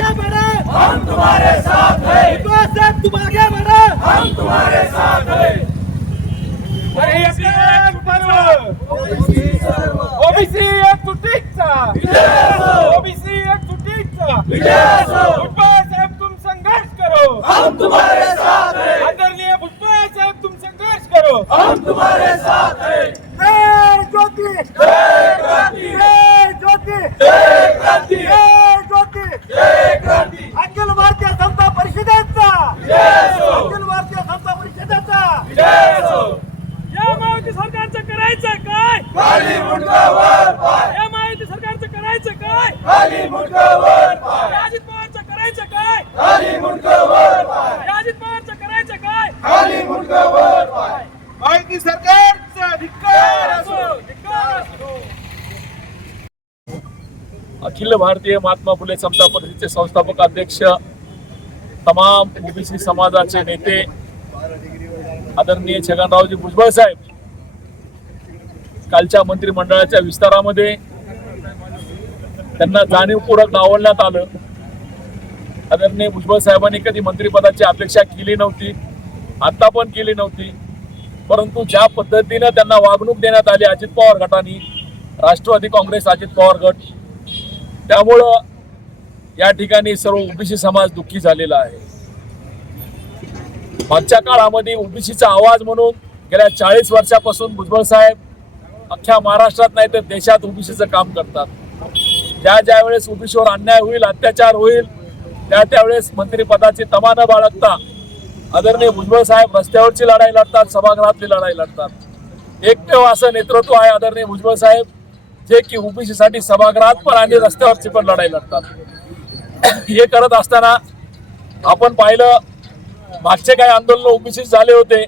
आगे बढ़े हम तुम्हारे साथ हैं विकास साहब तुम आगे बढ़े हम तुम्हारे साथ हैं ओबीसी एक तुटीचा ओबीसी एक तुटीचा भुजबळ साहब तुम संघर्ष करो हम तुम्हारे साथ हैं आदरणीय भुजबळ साहब तुम संघर्ष करो हम तुम्हारे साथ हैं जय ज्योति जय क्रांति जय ज्योति जय क्रांति महायुती सरकारचं करायचं काय खाली पाय या महायुती सरकारचं करायचं काय खाली पाय अजित पवारचं करायचं काय खाली मुंडकावर पाय अजित पवारचं करायचं काय खाली मुंडकावर पाय महायुती सरकारचा असो अखिल भारतीय महात्मा फुले समता परिषदेचे संस्थापक अध्यक्ष तमाम ओबीसी समाजाचे नेते आदरणीय छगनरावजी भुजबळ साहेब कालच्या मंत्रिमंडळाच्या विस्तारामध्ये त्यांना जाणीवपूर्वक डावलण्यात आलं आदरणीय भुजबळ साहेबांनी कधी मंत्रिपदाची अपेक्षा केली नव्हती आत्ता पण केली नव्हती परंतु ज्या पद्धतीनं त्यांना वागणूक देण्यात आली अजित पवार गटाने राष्ट्रवादी काँग्रेस अजित पवार गट त्यामुळं या ठिकाणी सर्व ओबीसी समाज दुःखी झालेला आहे मागच्या काळामध्ये ओबीसीचा आवाज म्हणून गेल्या चाळीस वर्षापासून भुजबळ साहेब अख्ख्या महाराष्ट्रात नाही तर देशात ओबीसीचं काम करतात ज्या ज्या वेळेस ओबीसीवर अन्याय होईल अत्याचार होईल त्या त्यावेळेस मंत्रिपदाची तमा न बाळगता आदरणीय भुजबळ साहेब रस्त्यावरची लढाई लढतात सभागृहातली लढाई लढतात एकमेव असं नेतृत्व आहे आदरणीय भुजबळ साहेब जे की ओबीसीसाठी सभागृहात पण आणि रस्त्यावरची पण लढाई लढतात हे करत असताना आपण पाहिलं मागचे काही आंदोलन ओबीसी झाले होते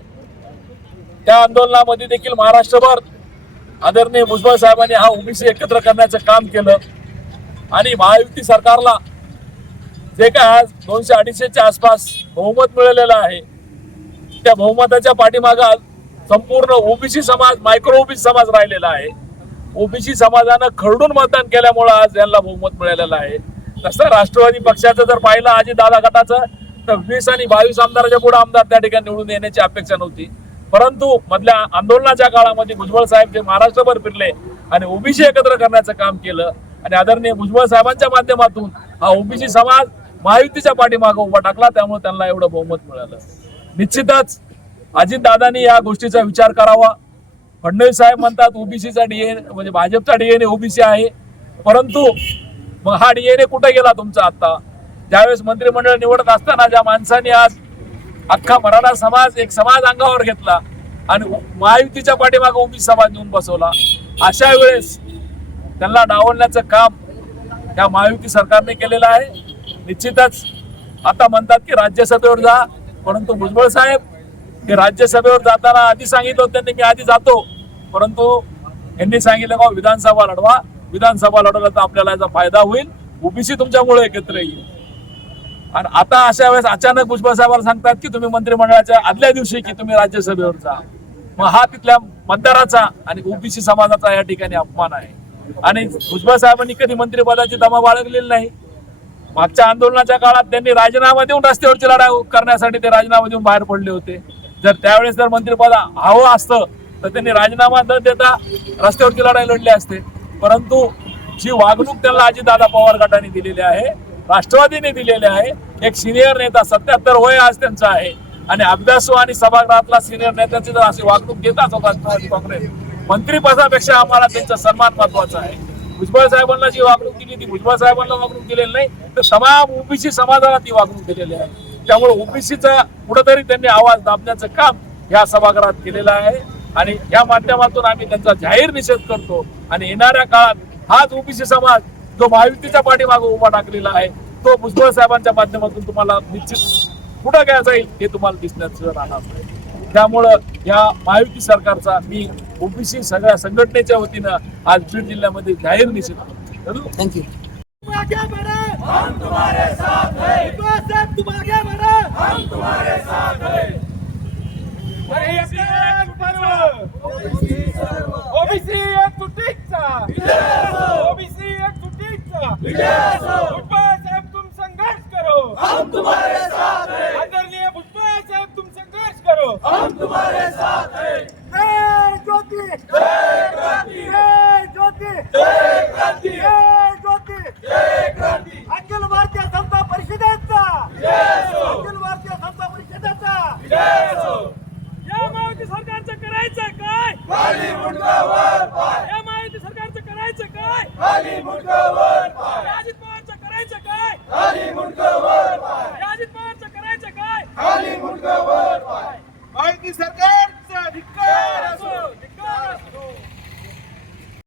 त्या आंदोलनामध्ये देखील महाराष्ट्रभर आदरणीय भुजबळ साहेबांनी हा ओबीसी एकत्र करण्याचं काम केलं आणि महायुती सरकारला जे काय आज दोनशे अडीचशेच्या आसपास बहुमत मिळालेलं आहे त्या बहुमताच्या पाठीमागात संपूर्ण ओबीसी समाज मायक्रो ओबीसी समाज राहिलेला आहे ओबीसी समाजानं खरडून मतदान केल्यामुळे आज यांना बहुमत मिळालेलं आहे तसं राष्ट्रवादी पक्षाचं जर पाहिलं आजी दादा गटाचं तर वीस आणि बावीस आमदाराच्या पुढे आमदार त्या ठिकाणी निवडून येण्याची अपेक्षा नव्हती परंतु मधल्या आंदोलनाच्या काळामध्ये भुजबळ साहेब जे महाराष्ट्रभर फिरले आणि ओबीसी एकत्र करण्याचं काम केलं आणि आदरणीय भुजबळ साहेबांच्या माध्यमातून हा ओबीसी समाज महायुतीच्या पाठीमागं उभा टाकला त्यामुळे त्यांना एवढं बहुमत मिळालं निश्चितच अजितदादांनी या गोष्टीचा विचार करावा फडणवीस साहेब म्हणतात ओबीसीचा डीएनए म्हणजे भाजपचा डीएनए ओबीसी आहे परंतु मग हा डीएनए कुठे गेला तुमचा आता ज्यावेळेस मंत्रिमंडळ निवडत असताना ज्या माणसांनी आज अख्खा मराठा समाज एक समाज अंगावर घेतला आणि महायुतीच्या पाठीमागे उभी समाज नेऊन बसवला अशा वेळेस त्यांना डावलण्याचं काम त्या महायुती सरकारने केलेलं आहे निश्चितच आता म्हणतात की राज्यसभेवर जा परंतु भुजबळ साहेब हे राज्यसभेवर जाताना आधी सांगितलं होतं त्यांनी मी आधी जातो परंतु यांनी सांगितलं का विधानसभा लढवा विधानसभा लढवला तर आपल्याला याचा फायदा होईल ओबीसी तुमच्यामुळे एकत्र येईल आणि आता अशा वेळेस अचानक भुजबळ साहेबांना सांगतात की तुम्ही मंत्रिमंडळाच्या आदल्या दिवशी की तुम्ही राज्यसभेवर जा मग हा तिथल्या मतदाराचा आणि ओबीसी समाजाचा या ठिकाणी अपमान आहे आणि भुजबळ साहेबांनी कधी मंत्रिपदाची दमा बाळगलेली नाही मागच्या आंदोलनाच्या काळात त्यांनी राजीनामा देऊन रस्त्यावरची लढाई करण्यासाठी ते राजीनामा देऊन बाहेर पडले होते जर त्यावेळेस जर मंत्रिपद हवं असतं तर त्यांनी राजीनामा न देता रस्त्यावरची लढाई लढली असते परंतु जी वागणूक त्यांना अजितदादा पवार गटाने दिलेली आहे राष्ट्रवादीने दिलेले आहे एक सिनियर नेता सत्याहत्तर वय आज त्यांचं आहे आणि अभ्यासू आणि सभागृहातला सिनियर नेत्याची जर अशी वागणूक घेतात राष्ट्रवादी काँग्रेस मंत्रीपदापेक्षा आम्हाला त्यांचा सन्मान महत्वाचा आहे भुजबळ साहेबांना जी वागणूक दिली ती भुजबळ साहेबांना वागणूक दिलेली नाही तर समाज ओबीसी समाजाला ती वागणूक दिलेली आहे त्यामुळे ओबीसीचा कुठेतरी त्यांनी आवाज दाबण्याचं काम या सभागृहात केलेलं आहे आणि या माध्यमातून आम्ही त्यांचा जाहीर निषेध करतो आणि येणाऱ्या काळात हाच ओबीसी समाज जो महायुतीच्या पाठीमागे उभा टाकलेला आहे तो भुजबळ साहेबांच्या माध्यमातून तुम्हाला निश्चित कुठं काय जाईल हे तुम्हाला दिसण्याचं राहणार त्यामुळं या महायुती सरकारचा मी ओबीसी सगळ्या संघटनेच्या वतीनं आज बीड जिल्ह्यामध्ये जाहीर निषेध करतो थँक्यू हम तुम्हारे साथ तुम आगे हम तुम्हारे साथ ओबीसी एक ओबीसी साहेब तुम संघर्ष करो तुम्हारे साथ हैं तुम संघर्ष करो हम तुम्हारे साथ है जय ज्योति जय क्रांति जय ज्योति जय क्रांति जय ज्योति जय क्रांति अखिल भारतीय समता परिषदेचा अखिल भारतीय परिषदेचा या सरकारचं करायचं काय खाली मुंडकावर या सरकारचं करायचं काय खाली